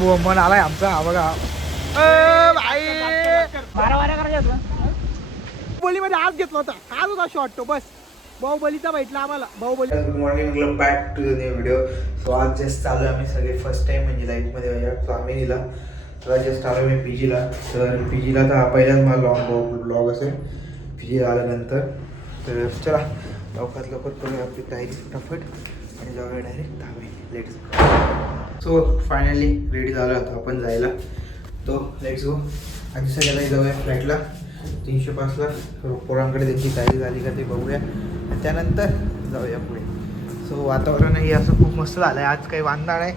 मन आलाय आमचा. हा बघा. बाहुबलीमध्ये आज घेतला होता हाच होता. शॉर्ट तो बस. बाहुबलीचा भेटला आम्हाला. Baahubali. Good morning back to the new video so आज जस्ट चालू आहे आम्ही सगळे फर्स्ट टाइम म्हणजे लाईफमध्ये या फ्लामिनीला तर जस्ट आलो मी पी जीला तर पी जीला तर पहिलाच मला लॉंग ब्लॉग असेल. पी जी आल्यानंतर. तर चला लवकरात लवकर करूया आपली तयारी फटाफट. आणि जाऊया डायरेक्ट दहावी लेट्स सो फायनली रेडी झालो आता आपण जायला. तो लेट्स गो आधी सगळ्याला जाऊया फ्लाईटला तीनशे पाचला पोरांकडे त्यांची तयारी झाली का ते बघूया. आणि त्यानंतर जाऊया पुढे. सो वातावरणही असं खूप मस्त झालं आहे आज काही वांदा नाही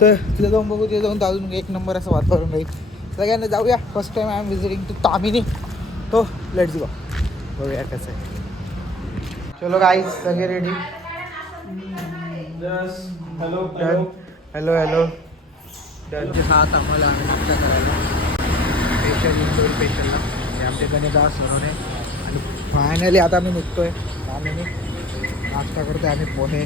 तर तिथे जाऊन बघू तिथे जाऊन अजून एक नंबर असं वातावरण राहील. सगळ्यांना जाऊया. First time I am visiting to Tamhini तो लेट्स गो बघूया कसं आहे. चलो गाईज सगळे रेडी हॅलो हॅलो हॅलो हात आम्हाला नाश्ता करायला. स्पेशल इंडोर स्पेशलला हे आमचे गणेशदास सरोने आणि फायनली आता आम्ही निघतोय. आम्ही नाश्ता करतोय आम्ही पोहे.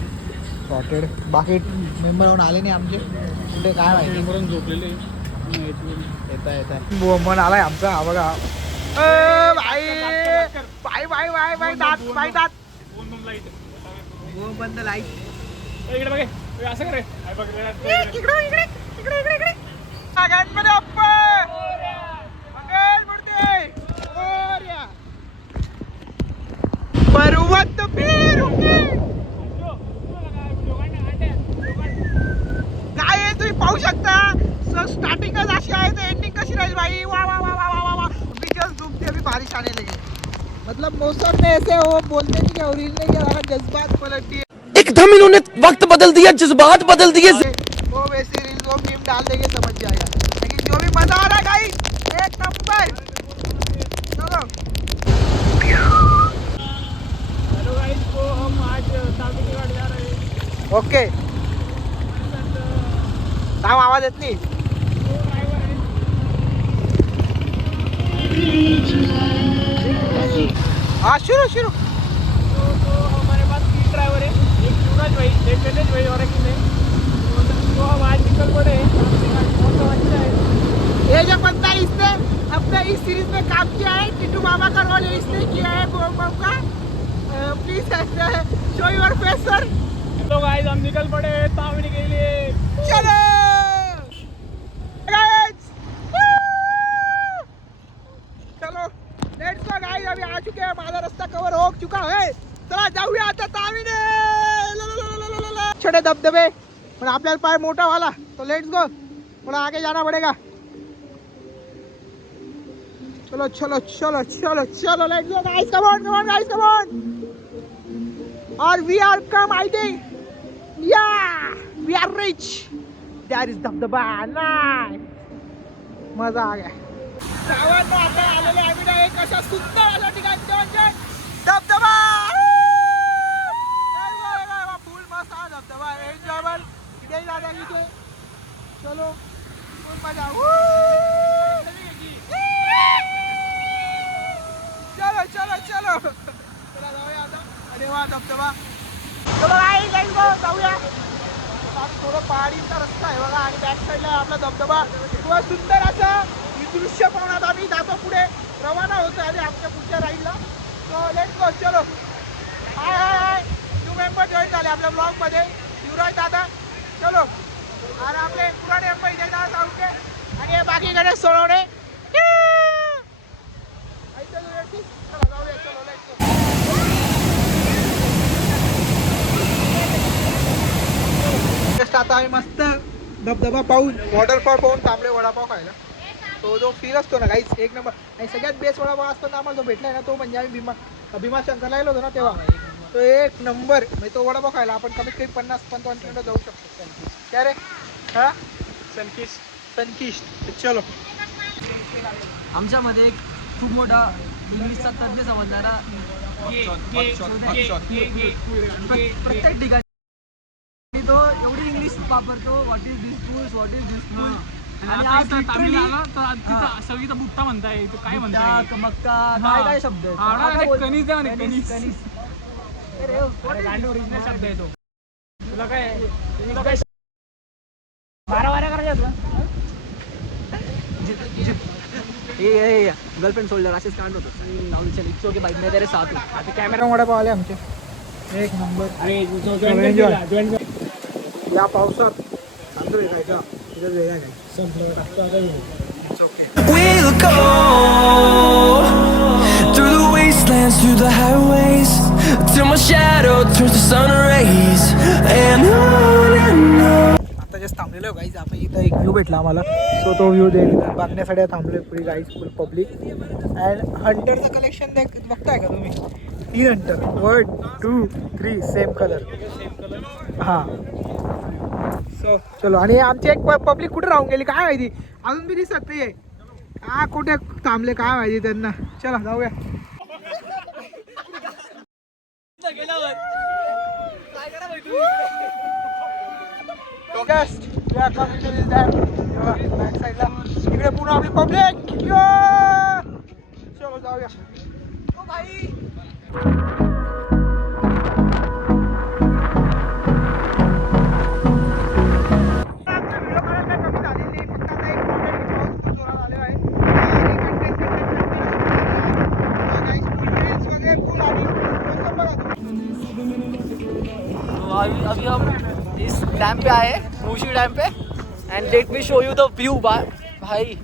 सॉटेड बाकी मेंबर होऊन आले नाही आमचे? कुठे काय माहिती? मेंबरून झोपलेले येता येता मन आलाय आमचा. हा बघा. बाय बाय बाय बाय दात बाय दात. बंद लाइट इकडे बघे. ए, असं करे हाय बघ, रे, रे, रे. इकडे इकडे इकडे इकडे इकडे. गणपती बाप्पा. मंगलमूर्ती मोरया. पर्वत पेरुके. काय आहे तुम्ही पाहू शकता? स्टार्टिंगच अशी आहे तर एंडिंग कशी राहील भाई वा वा वा वा वा वा. वा बीचस डूबते अभी बारिश आने लगी. मतलब मौसम में ऐसे हो बोलते नहीं कि ओरिजिनल क्या जज्बात एकदम इन्होंने वक्त बदल दिया जज्बात बदल दिए। वो वैसे रील्स वो मीम डाल देंगे समझ जाएगा। लेकिन जो भी मज़ा आ रहा है गाइस एक नंबर चलो। हेलो गाइस तो हम आज घाट जा रहे हैं। ओके। आवाज़ है हा शुरू शुरू। तो, हम आज निकल पड़े. हैं अच्छा है ये जो बंदा इसने अपने इस सीरीज में काम किया है टिटू मामा का रोल इसने किया है बोम का please show your face sir तो गाइस हम निकल पड़े तामिनी के लिए। चलो! चलो लेट्स गो गाइस अभी आ चुके हैं माझा रस्ता कवर हो चुका है। चला जाऊया आता तामिने छोटे धबधबे. पण आपल्याला पाय मोठा वाला तो लेट्स गो थोड़ा आगे जाना पड़ेगा चलो चलो चलो चलो चलो let's go guys come on come on guys come on और we are come I think yeah we are reach there is धबधबा. नाय मजा आ गया. गावात आता आलेले आम्ही एक अशा सुंदर आल्या ठिकाणी म्हणजे धबधबा फुल मस्त हा धबधबा एन्जॉयबल इथे जाण्या इथे चलो फुल मजा चलो चलो चलो. चला जाऊया आता. अरे वा धबधबा. चलो आई लेट्स गो जाऊया. थोडं पहाडीचा रस्ता आहे बघा आणि बॅक साईडला आपला धबधबा. किंवा सुंदर असं दृश्य पाहण्यात आम्ही जातो पुढे. रवाना होतो आणि आमच्या पुढच्या राईडला सो लेट गो चलो. Hi hi hi. New member join झाले आपल्या ब्लॉगमध्ये युवराज दादा चलो। आणि आपले पुराणे मेंबर इथे दादा आणि हे बाकी गणेश सोळवणे चला जस्ट आता आम्ही मस्त धबधबा पाहून. वॉटरफॉल पाहून तांबडे वडापाव खायला. तो जो फील असतो ना काहीच एक नंबर आणि सगळ्यात बेस्ट वडापाव असतो ना आम्हाला जो आहे ना तो म्हणजे आम्ही भीमा भीमा शंकरला गेलो होतो ना तेव्हा. तो एक नंबर. म्हणजे तो वडापाव खायला आपण कमीत कमी पन्नास पंचावन्न किलोमीटर जाऊ शकतो. क्या रे? हा? सनकिस सनकिस्ट चलो. आमच्यामध्ये एक खूप मोठा इंग्लिशचा तज्ञ समजणारा प्रत्येक ठिकाणी तो एवढी इंग्लिश वापरतो. What is this food what is this food सगळी तर बुट्टा म्हणताय तो काय बुट्टा, म्हणताय? मक्का. काय काय शब्द? हा, कणीस द्या कणीस कणीस. शब्द येतो तुला काय तुला गर्लफ्रेंड सोल्डर असेच कांड होतं. लावून चल बाईक नाही तरी साथ आता कॅमेरा मोडा पावले आमचे एक नंबर या पावसात चांगलं वेगायचा तिथं वेगा काय? संपलं टाकतो आता आता जस्ट थांबलेलो गाईज आपण इथं एक व्ह्यू भेटला आम्हाला. सो तो व्ह्यू दे बघण्यासाठी थांबलोय पुढे गाईज फुल पब्लिक अँड हंटरचं कलेक्शन देख बघताय का तुम्ही? तीन Hunter one two three same colour हां. सो चलो. आणि आमची एक पब्लिक कुठे राहून गेली? काय माहिती? अजून बी दिसत नाही का कुठे थांबले? काय माहिती त्यांना? चला जाऊया. Go guest! Yeah, coming to this dam. Backside lang. Libre po ng Republic! Yeah! Sure, Zawiya. Bye-bye! Dam पे आए Mulshi dam pay and let me show you the view भाई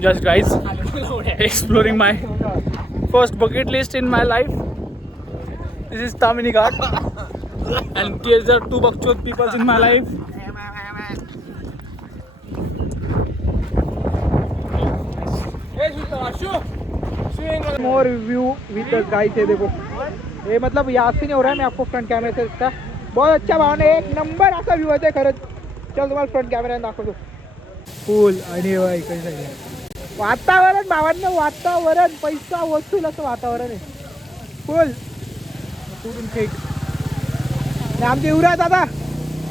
just guys exploring my first bucket list in my life this is tamini ghat and these are two bakchot people in my life more view with guys ये देखो। ये मतलब यहाँ से नहीं हो रहा है मैं आपको फ्रंट कैमरे से दिखता। बहुत अच्छा भावना एक नंबर असा व्यू आहे खरंच। चल तुम्हाला फ्रंट कॅमेऱ्याने दाखवतो फुल आणि हे इकडे side वातावरण भावांना वातावरण पैसा वसूल असं वातावरण आहे फुल कुठून थेट आमचे युवराज दादा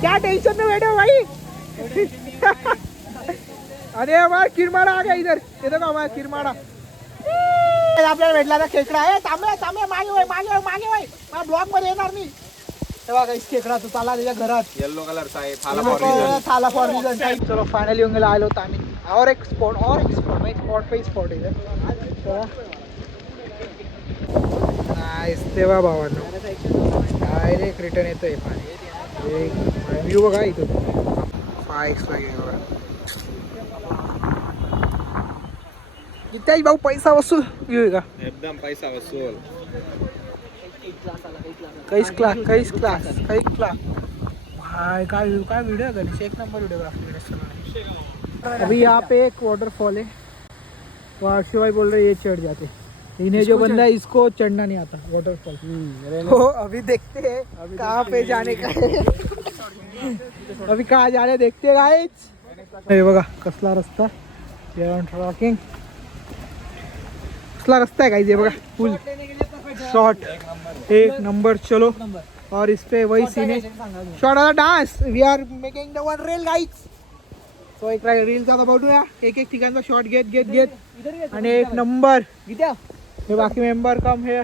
क्या टेन्शन में बैठे हो भाई? अरे हमारा किरमाडा आ गया इधर। ये देखो हमारा किरमाडा। आपल्याला भेटला ना खेकडा. आहे थांबे थांबे मागे वय मागे वय मागे वय मला ब्लॉगमध्ये येणार नाही तेव्हा काही खेकडा तो चालला त्याच्या घरात. कलरचा आहे थाला फॉर रिझन चलो फायनली येऊन गेला आलो होतो आम्ही. और एक स्पॉट और एक स्पॉट भाई स्पॉट पे स्पॉट इधर नाईस तेव्हा भावांनो. डायरेक्ट रिटर्न येतोय. पाणी एक व्ह्यू बघा इथं फाय एक्स बघा जिथे भाऊ पैसा वसूल. आहे का? एकदम पैसा वसूल. कैस क्लास कैस क्लास कैस क्लास भाई का का वीडियो गणेश? एक नंबर सर अभी यहाँ पे एक वाटरफॉल है वो अर्शी भाई बोल रहे ये चढ़ जाते. इन्हें जो बंदा है इसको चढ़ना नहीं आता वाटरफॉल तो अभी देखते हैं कहाँ पे जाने का है। अभी कहाँ जाने देखते गाइस हे बघा कसला रस्ता. ट्रॉकिंग कसला रस्ता है गाइस ये बघा फुल शॉर्ट एक नंबर चलो. और इस पे वही सीने शॉर्ट वाला dance we are making the one reel guys so एक रीलचा आता बघूया एक एक ठिकाणचा शॉर्ट घेत घेत घेत. आणि एक नंबर हे बाकी मेंबर कम हे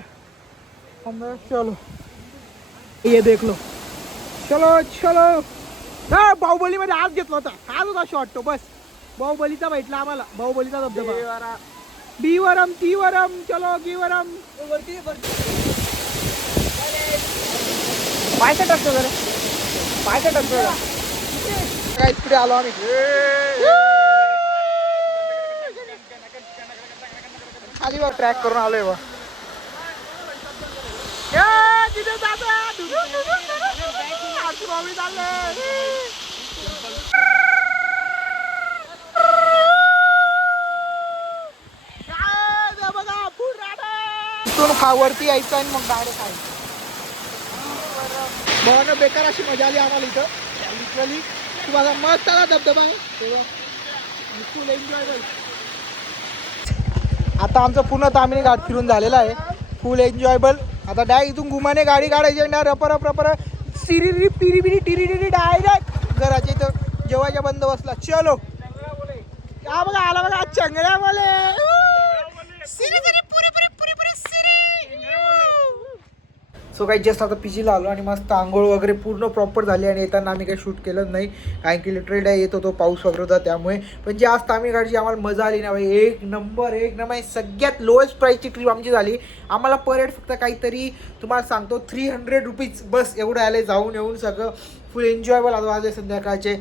चलो. ये देख लो. चलो चलो. हा बाहुबली मध्ये आज घेतला होता. आज होता शॉर्ट तो बस. बाहुबलीचा भेटला आम्हाला. बाहुबलीचा धबधबा. बीवरम तीवरम चलो गिवरम पायचा टाकतो जरा पायचा टाकतो जरा काय पुढे आलो आम्ही खाली वर ट्रॅक करून आलोय बा ए, तिथे जातो. आरती भाऊबी चाललंय. इथून खावरती यायचं आणि मग डायरेक्ट खायचं. बरं बेकार अशी मजा आली आम्हाला इथं. लिटरली तुम्हाला मस्त आला धबधबा. फुल एन्जॉयबल आता आमचं पूर्ण तामिनी घाट फिरून झालेला आहे. फुल एन्जॉयबल आता डाय इथून घुमाने गाडी काढायची ना रपर रप रप सिरिरी पिरी पिरी टिरी टिरी डायरेक्ट घराच्या इथं जेवायच्या बंदोबस्तला चलो. हा बघा आला बघा चंगड्या मले सिरी सिरी पुरी पुरी पुरी पुरी सिरी सो काही जस्ट आता पीजीला आलो आणि मस्त आंघोळ वगैरे पूर्ण प्रॉपर झाली आणि येताना आम्ही काही शूट केलं नाही. कारण की लिटरली येत होतो पाऊस वगैरे होता त्यामुळे. पण जी आज तामिळगाडची आम्हाला मजा आली ना भाई. एक नंबर एक नंबर सगळ्यात लोएस्ट प्राईसची ट्रीप आमची झाली. आम्हाला पर हेड फक्त काहीतरी तुम्हाला सांगतो थ्री हंड्रेड रुपीज बस एवढं आले जाऊन येऊन सगळं. फुल एन्जॉयबल आता वाजले संध्याकाळचे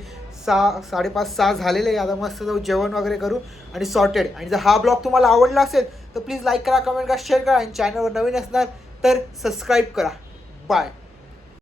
सहा साडेपाच सहा झालेले आहे. आता मस्त जाऊ जेवण वगैरे करू आणि सॉर्टेड आणि जर हा ब्लॉग तुम्हाला आवडला असेल तर प्लीज लाईक करा कमेंट करा शेअर करा. आणि चॅनलवर नवीन असणार तर सबस्क्राईब करा. बाय